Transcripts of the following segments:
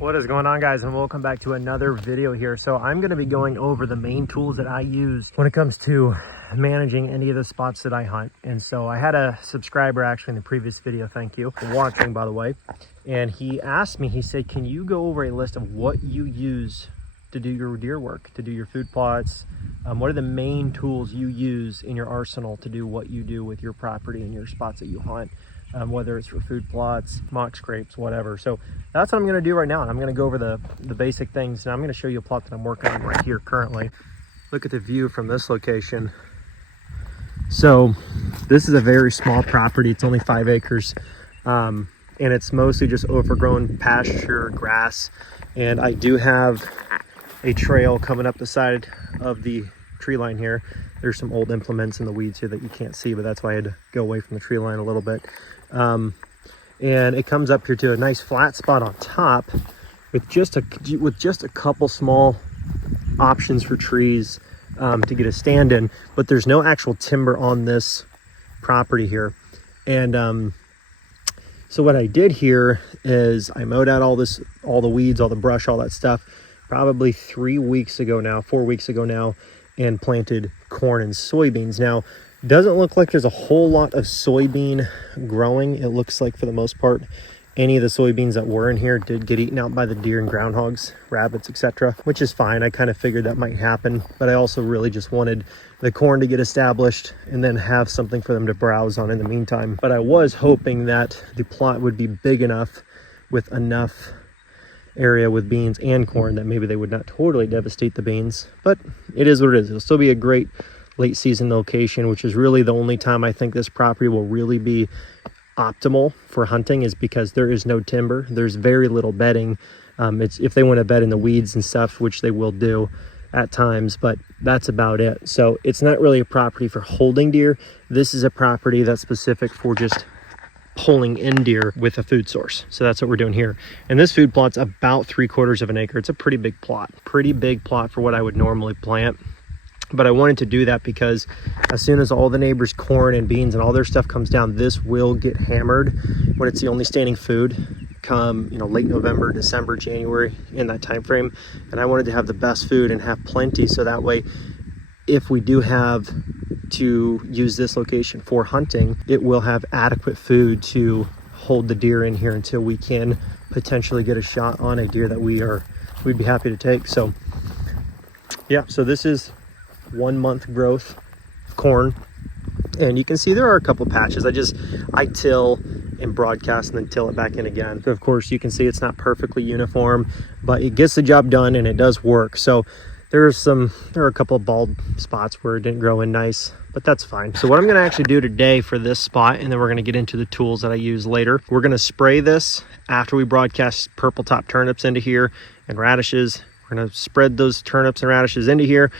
What is going on, guys, and welcome back to another video here. So I'm going to be going over the main tools that I use when it comes to managing any of the spots that I hunt. And so I had a subscriber actually in the previous video, thank you for watching, by the way, and he asked me, he said, can you go over a list of what you use to do your deer work, to do your food plots? What are the main tools you use in your arsenal to do what you do with your property and your spots that you hunt? Whether it's for food plots, mock scrapes, whatever. So that's what I'm going to do right now. And I'm going to go over the basic things. And I'm going to show you a plot that I'm working on right here currently. Look at the view from this location. So this is a very small property. It's only 5 acres. And it's mostly just overgrown pasture, grass. And I do have a trail coming up the side of the tree line here. There's some old implements in the weeds here that you can't see, but that's why I had to go away from the tree line a little bit. And it comes up here to a nice flat spot on top with just a couple small options for trees to get a stand in, but there's no actual timber on this property here. And so what I did here is I mowed out all the weeds, all the brush, all that stuff, probably 4 weeks ago now, and planted corn and soybeans. Now, doesn't look like there's a whole lot of soybean growing. It looks like for the most part, any of the soybeans that were in here did get eaten out by the deer and groundhogs, rabbits, etc., which is fine. I kind of figured that might happen, but I also really just wanted the corn to get established and then have something for them to browse on in the meantime. But I was hoping that the plot would be big enough with enough area with beans and corn that maybe they would not totally devastate the beans, but it is what it is. It'll still be a great late season location, which is really the only time I think this property will really be optimal for hunting, is because there is no timber. There's very little bedding. It's if they want to bed in the weeds and stuff, which they will do at times, but that's about it. So it's not really a property for holding deer. This is a property that's specific for just pulling in deer with a food source. So that's what we're doing here. And this food plot's about 3/4 of an acre. It's a pretty big plot for what I would normally plant. But I wanted to do that because as soon as all the neighbors' corn and beans and all their stuff comes down, this will get hammered when it's the only standing food come, late November, December, January, in that time frame. And I wanted to have the best food and have plenty, so that way if we do have to use this location for hunting, it will have adequate food to hold the deer in here until we can potentially get a shot on a deer that we'd be happy to take. So yeah, so this is 1 month growth of corn, and you can see there are a couple patches. I till and broadcast and then till it back in again. So of course you can see it's not perfectly uniform, but it gets the job done and it does work. So there are a couple of bald spots where it didn't grow in nice, but that's fine. So what I'm gonna actually do today for this spot, and then we're gonna get into the tools that I use later. We're gonna spray this after we broadcast purple top turnips into here and radishes. We're gonna spread those turnips and radishes into here.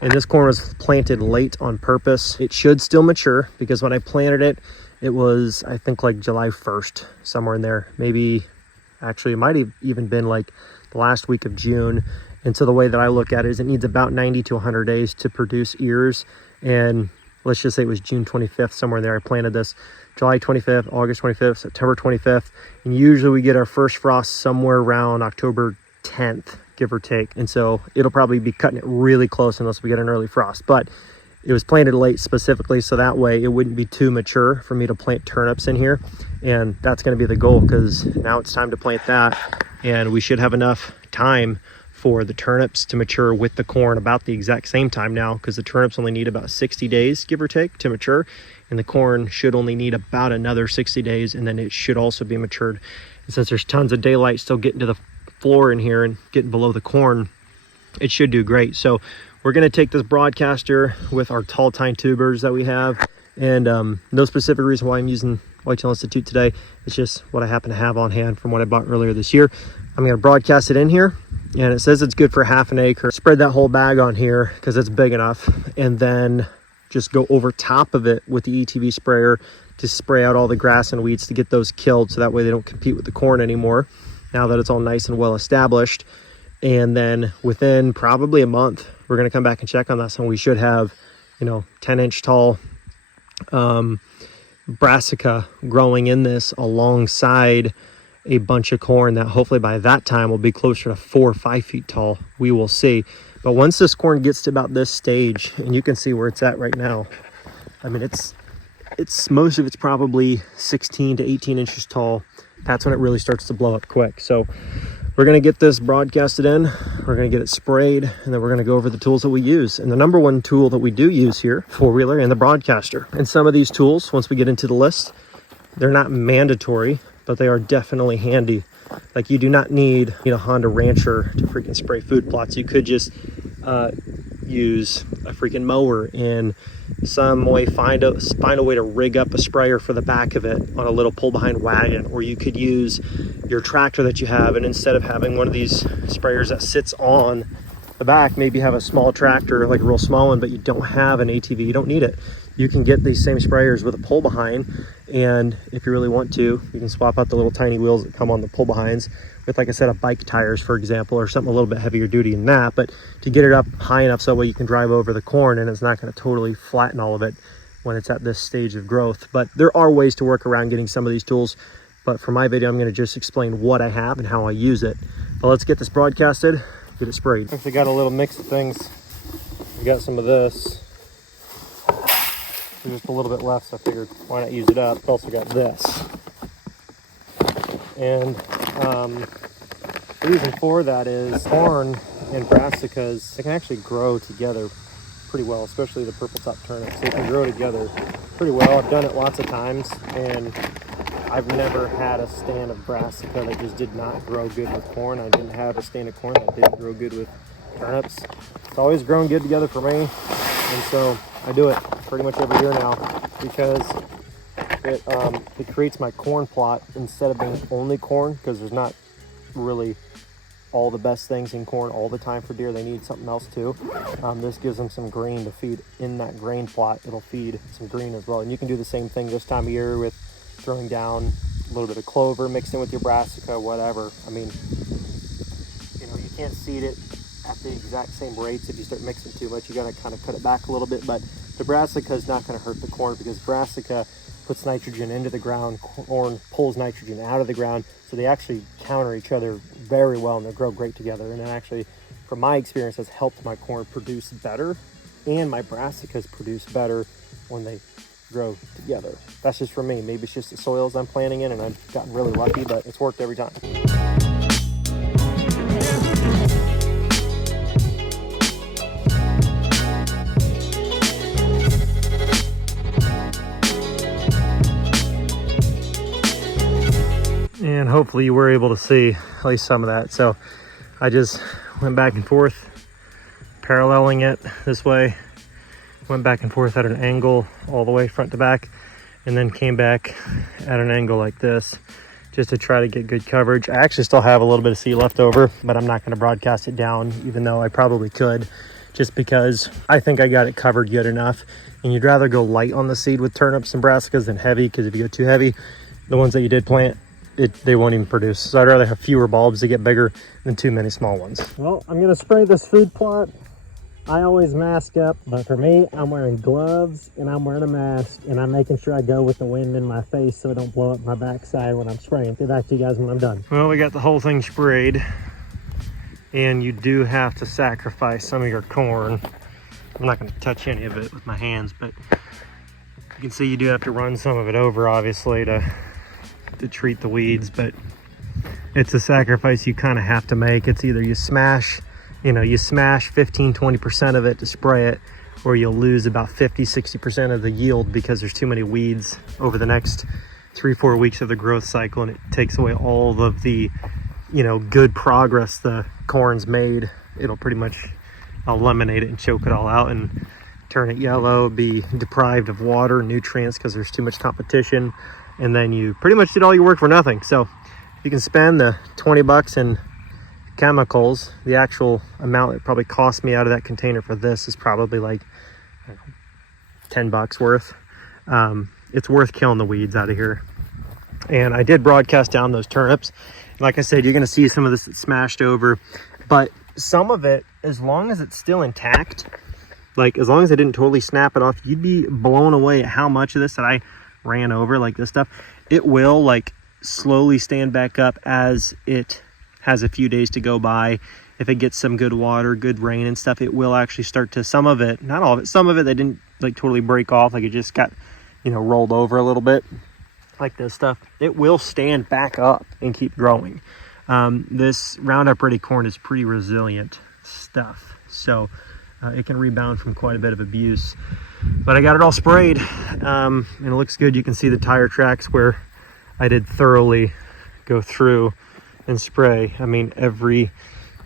And this corn was planted late on purpose. It should still mature because when I planted it, it was, I think, like July 1st, somewhere in there. Maybe, actually, it might have even been like the last week of June. And so the way that I look at it is it needs about 90 to 100 days to produce ears. And let's just say it was June 25th, somewhere in there. I planted this July 25th, August 25th, September 25th. And usually we get our first frost somewhere around October 10th, give or take. And so it'll probably be cutting it really close unless we get an early frost. But it was planted late specifically so that way it wouldn't be too mature for me to plant turnips in here. And that's going to be the goal, because now it's time to plant that. And we should have enough time for the turnips to mature with the corn about the exact same time now, because the turnips only need about 60 days, give or take, to mature. And the corn should only need about another 60 days, and then it should also be matured. And since there's tons of daylight still getting to the floor in here and getting below the corn, it should do great. So we're going to take this broadcaster with our tall tine tubers that we have, and no specific reason why I'm using Whitetail Institute today. It's just what I happen to have on hand from what I bought earlier this year. I'm going to broadcast it in here, and it says it's good for 1/2 acre. Spread that whole bag on here because it's big enough, and then just go over top of it with the ETV sprayer to spray out all the grass and weeds to get those killed, so that way they don't compete with the corn anymore now that it's all nice and well established. And then within probably a month, we're going to come back and check on this, and we should have 10-inch tall brassica growing in this alongside a bunch of corn that hopefully by that time will be closer to 4 or 5 feet tall. We will see. But once this corn gets to about this stage, and you can see where it's at right now, I mean, it's most of it's probably 16 to 18 inches tall. That's when it really starts to blow up quick. So we're going to get this broadcasted in, we're going to get it sprayed, and then we're going to go over the tools that we use. And the number one tool that we do use here, four-wheeler and the broadcaster. And some of these tools, once we get into the list, they're not mandatory, but they are definitely handy. Like, you do not need a Honda Rancher to freaking spray food plots. You could just use a freaking mower in some way, find a way to rig up a sprayer for the back of it on a little pull behind wagon. Or you could use your tractor that you have, and instead of having one of these sprayers that sits on the back, maybe have a small tractor, like a real small one, but you don't have an ATV, you don't need it. You can get these same sprayers with a pull behind, and if you really want to, you can swap out the little tiny wheels that come on the pull behinds with, like I said, a bike tires, for example, or something a little bit heavier duty than that, but to get it up high enough so that way you can drive over the corn and it's not going to totally flatten all of it when it's at this stage of growth. But there are ways to work around getting some of these tools, but for my video I'm going to just explain what I have and how I use it. But let's get this broadcasted, get it sprayed. Actually got a little mix of things. We got some of this. There's just a little bit left, so I figured why not use it up. I've also got this. And the reason for that is corn and brassicas, they can actually grow together pretty well, especially the purple top turnips. They can grow together pretty well. I've done it lots of times, and I've never had a stand of brassica that just did not grow good with corn. I didn't have a stand of corn that didn't grow good with turnips. It's always grown good together for me, and so I do it pretty much every year now because it creates my corn plot instead of being only corn, because there's not really all the best things in corn all the time for deer. They need something else too. This gives them some grain to feed in that grain plot. It'll feed some green as well. And you can do the same thing this time of year with throwing down a little bit of clover, mixing with your brassica, whatever. I mean, you can't seed it at the exact same rates. If you start mixing too much, you got to kind of cut it back a little bit. But the brassica is not going to hurt the corn, because brassica puts nitrogen into the ground, corn pulls nitrogen out of the ground, so they actually counter each other very well and they grow great together. And it actually, from my experience, has helped my corn produce better, and my brassicas produce better when they grow together. That's just for me. Maybe it's just the soils I'm planting in and I've gotten really lucky, but it's worked every time. And hopefully you were able to see at least some of that. So I just went back and forth, paralleling it this way, went back and forth at an angle all the way front to back, and then came back at an angle like this just to try to get good coverage. I actually still have a little bit of seed left over, but I'm not going to broadcast it down, even though I probably could, just because I think I got it covered good enough. And you'd rather go light on the seed with turnips and brassicas than heavy, because if you go too heavy, the ones that you did plant, they won't even produce. So I'd rather have fewer bulbs to get bigger than too many small ones. Well, I'm gonna spray this food plot. I always mask up, but for me, I'm wearing gloves and I'm wearing a mask, and I'm making sure I go with the wind in my face so it don't blow up my backside when I'm spraying. Get back to you guys when I'm done. Well, we got the whole thing sprayed, and you do have to sacrifice some of your corn. I'm not gonna touch any of it with my hands, but you can see you do have to run some of it over, obviously, to treat the weeds. But it's a sacrifice you kind of have to make. It's either you smash 15-20% of it to spray it, or you'll lose about 50-60% of the yield because there's too many weeds over the next 3-4 weeks of the growth cycle, and it takes away all of the good progress the corn's made. It'll pretty much eliminate it and choke it all out and turn it yellow, be deprived of water, nutrients, because there's too much competition. And then you pretty much did all your work for nothing. So you can spend the 20 bucks in chemicals. The actual amount it probably cost me out of that container for this is probably like 10 bucks worth. It's worth killing the weeds out of here. And I did broadcast down those turnips. Like I said, you're going to see some of this smashed over, but some of it, as long as it's still intact, like as long as I didn't totally snap it off, you'd be blown away at how much of this that I ran over, like this stuff. It will like slowly stand back up as it has a few days to go by. If it gets some good water, good rain and stuff, it will actually start to, some of it, not all of it, some of it they didn't like totally break off, like it just got, you know, rolled over a little bit, like this stuff. It will stand back up and keep growing. This Roundup Ready corn is pretty resilient stuff, so it can rebound from quite a bit of abuse. But I got it all sprayed, and it looks good. You can see the tire tracks where I did thoroughly go through and spray. I mean, every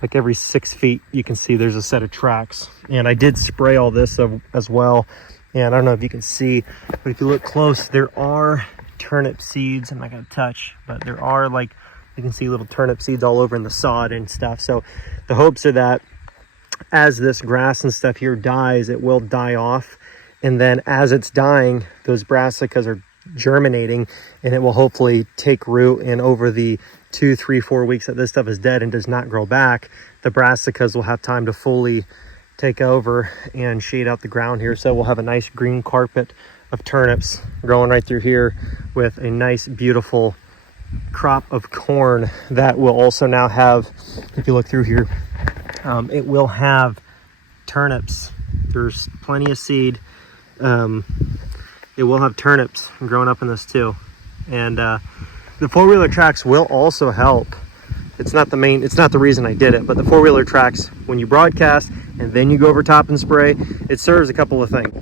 6 feet you can see there's a set of tracks, and I did spray all this as well. And I don't know if you can see, but if you look close, there are turnip seeds. I'm not going to touch, but there are, like, you can see little turnip seeds all over in the sod and stuff. So the hopes are that as this grass and stuff here dies, it will die off, and then as it's dying, those brassicas are germinating, and it will hopefully take root. And over the 2, 3, 4 weeks that this stuff is dead and does not grow back, the brassicas will have time to fully take over and shade out the ground here. So we'll have a nice green carpet of turnips growing right through here, with a nice beautiful crop of corn that will also now have, if you look through here, it will have turnips. There's plenty of seed. It will have turnips growing up in this too. And the four-wheeler tracks will also help. It's not the reason I did it, but the four-wheeler tracks, when you broadcast and then you go over top and spray, it serves a couple of things.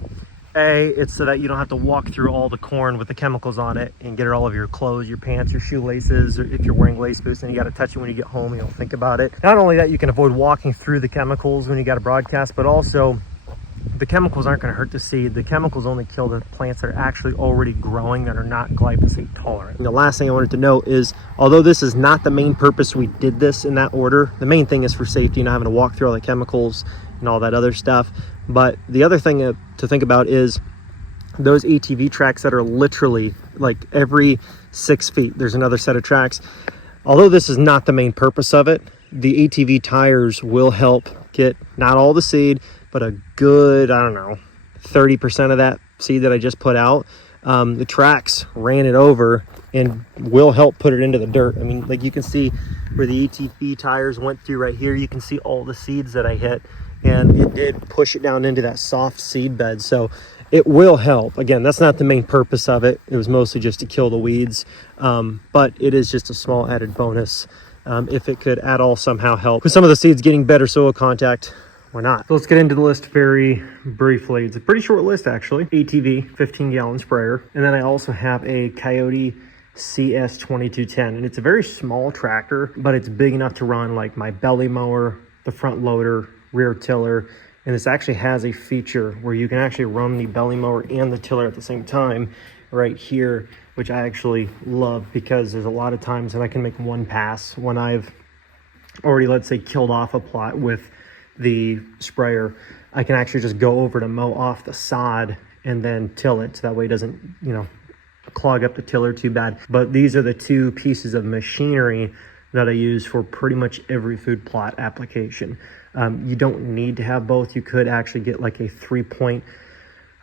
A, it's so that you don't have to walk through all the corn with the chemicals on it and get it all over your clothes, your pants, your shoelaces, or if you're wearing lace boots, and you got to touch it when you get home, you don't think about it. Not only that, you can avoid walking through the chemicals when you got to broadcast, but also the chemicals aren't going to hurt the seed. The chemicals only kill the plants that are actually already growing, that are not glyphosate tolerant. And the last thing I wanted to note is, although this is not the main purpose we did this in that order, the main thing is for safety, not having to walk through all the chemicals and all that other stuff. But the other thing to think about is those ATV tracks that are literally like every 6 feet, there's another set of tracks. Although this is not the main purpose of it, the ATV tires will help get not all the seed, but a good, I don't know, 30% of that seed that I just put out. The tracks ran it over and will help put it into the dirt. I mean, like you can see where the ATV tires went through right here, you can see all the seeds that I hit, and it did push it down into that soft seed bed. So it will help. Again, that's not the main purpose of it. It was mostly just to kill the weeds, but it is just a small added bonus if it could at all somehow help with some of the seeds getting better soil contact or not. So let's get into the list very briefly. It's a pretty short list actually. ATV 15-gallon sprayer, and then I also have a Coyote CS 2210, and it's a very small tractor, but it's big enough to run like my belly mower, the front loader, rear tiller. And this actually has a feature where you can actually run the belly mower and the tiller at the same time right here, which I actually love, because there's a lot of times that I can make one pass when I've already, let's say, killed off a plot with the sprayer. I can actually just go over to mow off the sod and then till it, so that way it doesn't, you know, clog up the tiller too bad. But these are the two pieces of machinery that I use for pretty much every food plot application. You don't need to have both. You could actually get like a 3-point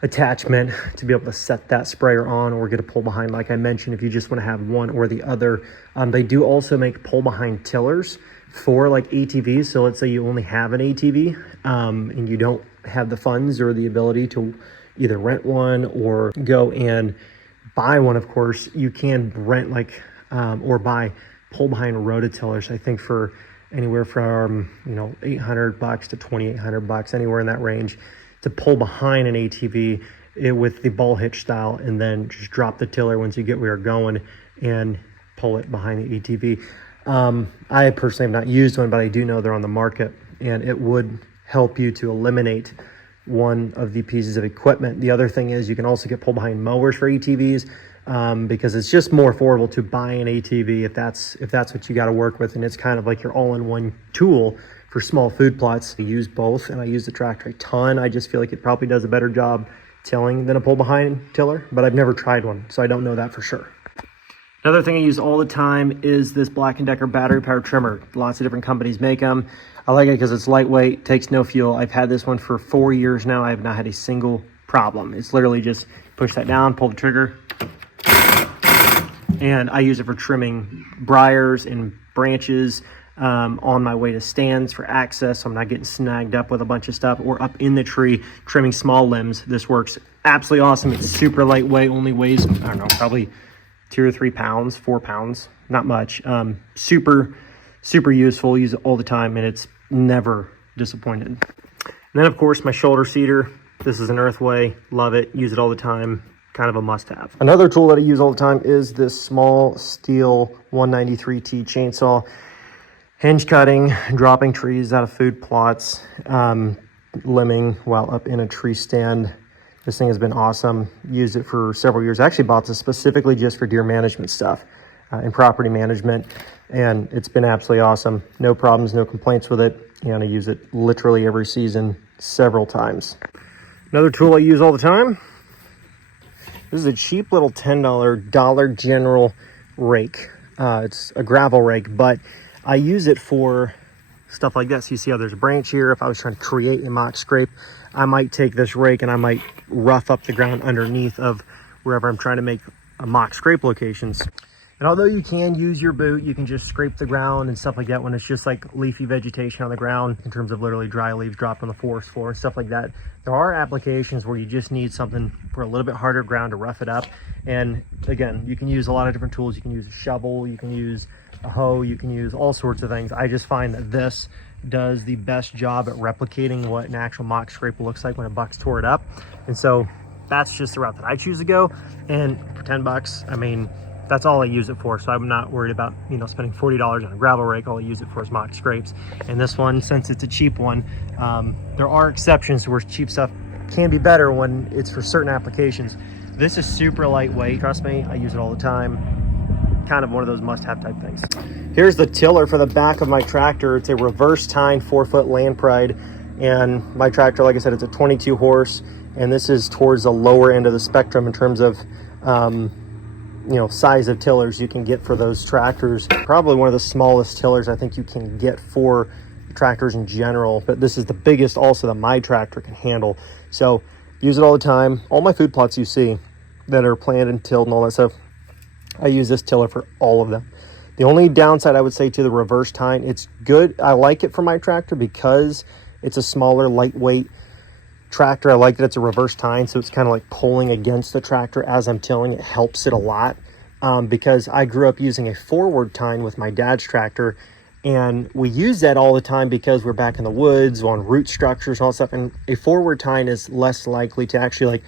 attachment to be able to set that sprayer on, or get a pull behind, like I mentioned, if you just want to have one or the other. They do also make pull behind tillers for like ATVs. So let's say you only have an ATV and you don't have the funds or the ability to either rent one or go and buy one. Of course, you can rent like or buy pull behind rototillers, I think for anywhere from, you know, $800 to $2,800, anywhere in that range, to pull behind an ATV with the ball hitch style, and then just drop the tiller once you get where you're going and pull it behind the ATV. I personally have not used one, but I do know they're on the market, and it would help you to eliminate one of the pieces of equipment. The other thing is you can also get pull behind mowers for ATVs, because it's just more affordable to buy an ATV if that's what you got to work with, and it's kind of like your all-in-one tool for small food plots. I use both, and I use the tractor a ton. I just feel like it probably does a better job tilling than a pull behind tiller, but I've never tried one, so I don't know that for sure. Another thing I use all the time is this Black & Decker battery powered trimmer. Lots of different companies make them. I like it because it's lightweight, takes no fuel. I've had this one for 4 years now. I have not had a single problem. It's literally just push that down, pull the trigger, and I use it for trimming briars and branches on my way to stands for access, so I'm not getting snagged up with a bunch of stuff, or up in the tree trimming small limbs. This works absolutely awesome. It's super lightweight, only weighs, I don't know, probably 2 or 3 pounds, 4 pounds, not much. Super useful, use it all the time, and it's never disappointed. And then of course my shoulder seeder. This is an Earthway, love it, use it all the time, kind of a must-have. Another tool that I use all the time is this small steel 193T chainsaw. Hinge cutting, dropping trees out of food plots, limbing while up in a tree stand. This thing has been awesome. Used it for several years. I actually bought this specifically just for deer management stuff and property management, and it's been absolutely awesome. No problems, no complaints with it, and I use it literally every season, several times. Another tool I use all the time, this is a cheap little $10 Dollar General rake. It's a gravel rake, but I use it for stuff like this. You see how there's a branch here. If I was trying to create a mock scrape, I might take this rake and I might rough up the ground underneath of wherever I'm trying to make a mock scrape locations. And although you can use your boot, you can just scrape the ground and stuff like that when it's just like leafy vegetation on the ground, in terms of literally dry leaves dropped on the forest floor and stuff like that. There are applications where you just need something for a little bit harder ground to rough it up. And again, you can use a lot of different tools. You can use a shovel, you can use a hoe, you can use all sorts of things. I just find that this does the best job at replicating what an actual mock scrape looks like when a buck's tore it up. And so that's just the route that I choose to go. And for 10 bucks, I mean, that's all I use it for. So I'm not worried about, you know, spending $40 on a gravel rake. All I use it for is mock scrapes. And this one, since it's a cheap one, there are exceptions to where cheap stuff can be better when it's for certain applications. This is super lightweight. Trust me, I use it all the time. Kind of one of those must-have type things. Here's the tiller for the back of my tractor. It's a reverse tine 4-foot Land Pride, and my tractor, like I said, it's a 22 horse, and this is towards the lower end of the spectrum in terms of you know, size of tillers you can get for those tractors. Probably one of the smallest tillers I think you can get for tractors in general, but this is the biggest also that my tractor can handle. So use it all the time. All my food plots you see that are planted and tilled and all that stuff, I use this tiller for all of them. The only downside I would say to the reverse tine, it's good. I like it for my tractor because it's a smaller, lightweight tractor. I like that it's a reverse tine, so it's kind of like pulling against the tractor as I'm tilling. It helps it a lot because I grew up using a forward tine with my dad's tractor, and we use that all the time because we're back in the woods on root structures and all that stuff, and a forward tine is less likely to actually like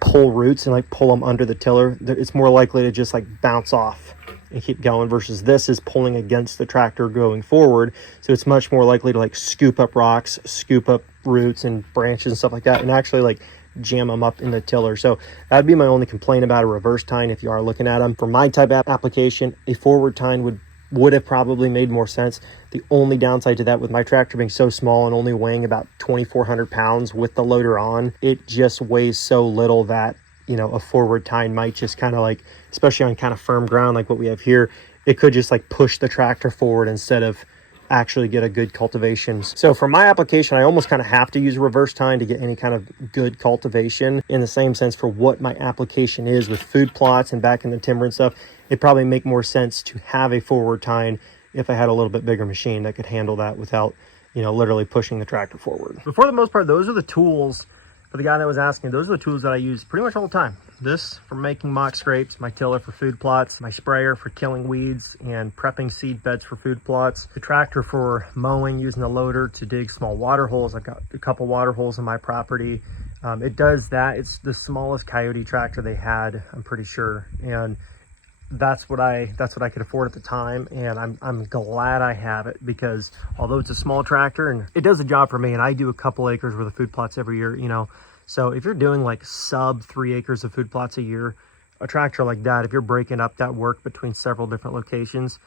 pull roots and like pull them under the tiller. It's more likely to just like bounce off and keep going, versus this is pulling against the tractor going forward, so it's much more likely to like scoop up rocks, scoop up roots and branches and stuff like that, and actually like jam them up in the tiller. So that'd be my only complaint about a reverse tine if you are looking at them. For my type of application, a forward tine would have probably made more sense. The only downside to that, with my tractor being so small and only weighing about 2,400 pounds with the loader on, it just weighs so little that, you know, a forward tine might just kind of like, especially on kind of firm ground like what we have here, it could just like push the tractor forward instead of actually get a good cultivation. So for my application, I almost kind of have to use a reverse tine to get any kind of good cultivation. In the same sense, for what my application is with food plots and back in the timber and stuff, it'd probably make more sense to have a forward tine if I had a little bit bigger machine that could handle that without, you know, literally pushing the tractor forward. But for the most part, those are the tools, for the guy that was asking, those are the tools that I use pretty much all the time. This for making mock scrapes, my tiller for food plots, my sprayer for killing weeds and prepping seed beds for food plots, the tractor for mowing, using the loader to dig small water holes. I've got a couple water holes in my property. It does that. It's the smallest Coyote tractor they had, I'm pretty sure, and that's what I could afford at the time, and I'm glad I have it, because although it's a small tractor and it does a job for me, and I do a couple acres worth of food plots every year, you know. So if you're doing like sub 3 acres of food plots a year, a tractor like that, if you're breaking up that work between several different locations,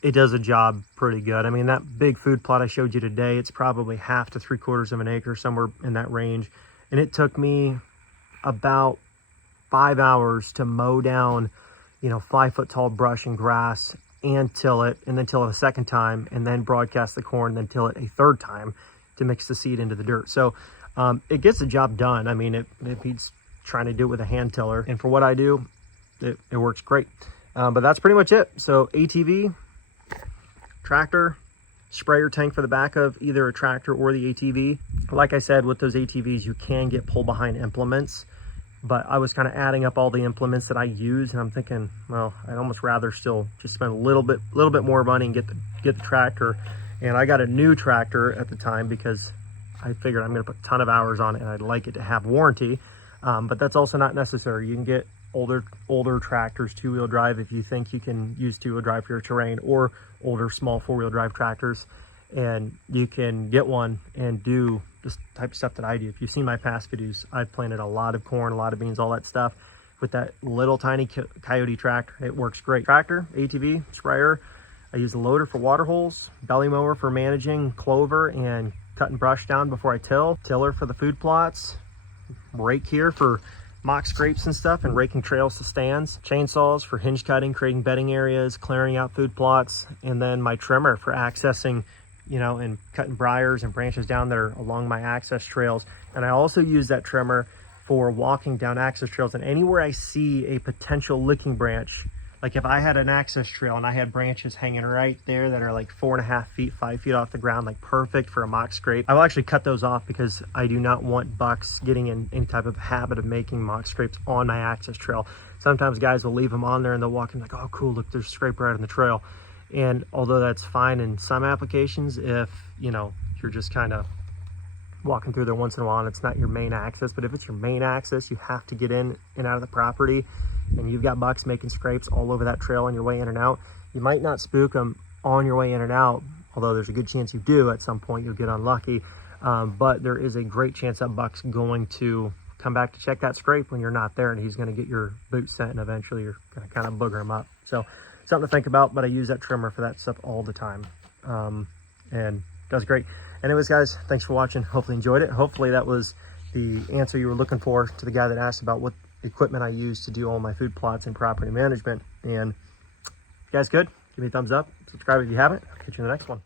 it does a job pretty good. I mean, that big food plot I showed you today, it's probably 1/2 to 3/4 of an acre, somewhere in that range. And it took me about 5 hours to mow down, you know, 5-foot tall brush and grass and till it, and then till it a second time, and then broadcast the corn, then till it a third time to mix the seed into the dirt. So it gets the job done. I mean, it beats trying to do it with a hand tiller. And for what I do, it works great. But that's pretty much it. So ATV, tractor, sprayer tank for the back of either a tractor or the ATV. Like I said, with those ATVs, you can get pull behind implements, but I was kind of adding up all the implements that I use, and I'm thinking, well, I'd almost rather still just spend a little bit more money and get the tractor. And I got a new tractor at the time because I figured I'm going to put a ton of hours on it and I'd like it to have warranty. But that's also not necessary. You can get older tractors, 2-wheel drive, if you think you can use 2-wheel drive for your terrain, or older small 4-wheel drive tractors, and you can get one and do this type of stuff that I do. If you've seen my past videos, I've planted a lot of corn, a lot of beans, all that stuff with that little tiny Coyote tractor. It works great. Tractor, ATV, sprayer. I use a loader for water holes, belly mower for managing clover and cutting brush down before I till, tiller for the food plots, rake here for mock scrapes and stuff and raking trails to stands, chainsaws for hinge cutting, creating bedding areas, clearing out food plots, and then my trimmer for accessing, you know, and cutting briars and branches down that are along my access trails. And I also use that trimmer for walking down access trails, and anywhere I see a potential licking branch, like if I had an access trail and I had branches hanging right there that are like 4.5 feet, 5 feet off the ground, like perfect for a mock scrape, I will actually cut those off because I do not want bucks getting in any type of habit of making mock scrapes on my access trail. Sometimes guys will leave them on there and they'll walk in like, oh cool, look, there's a scrape right on the trail. And although that's fine in some applications, if, you know, you're just kind of walking through there once in a while and it's not your main access, but if it's your main access, you have to get in and out of the property, and you've got bucks making scrapes all over that trail on your way in and out, you might not spook them on your way in and out, although there's a good chance you do. At some point you'll get unlucky, but there is a great chance that buck's going to come back to check that scrape when you're not there, and he's going to get your boot scent, and eventually you're going to kind of booger him up. So something to think about, but I use that trimmer for that stuff all the time, and does great. Anyways, guys, thanks for watching. Hopefully you enjoyed it. Hopefully that was the answer you were looking for to the guy that asked about what equipment I use to do all my food plots and property management. And if you guys could, give me a thumbs up, subscribe if you haven't. I'll catch you in the next one.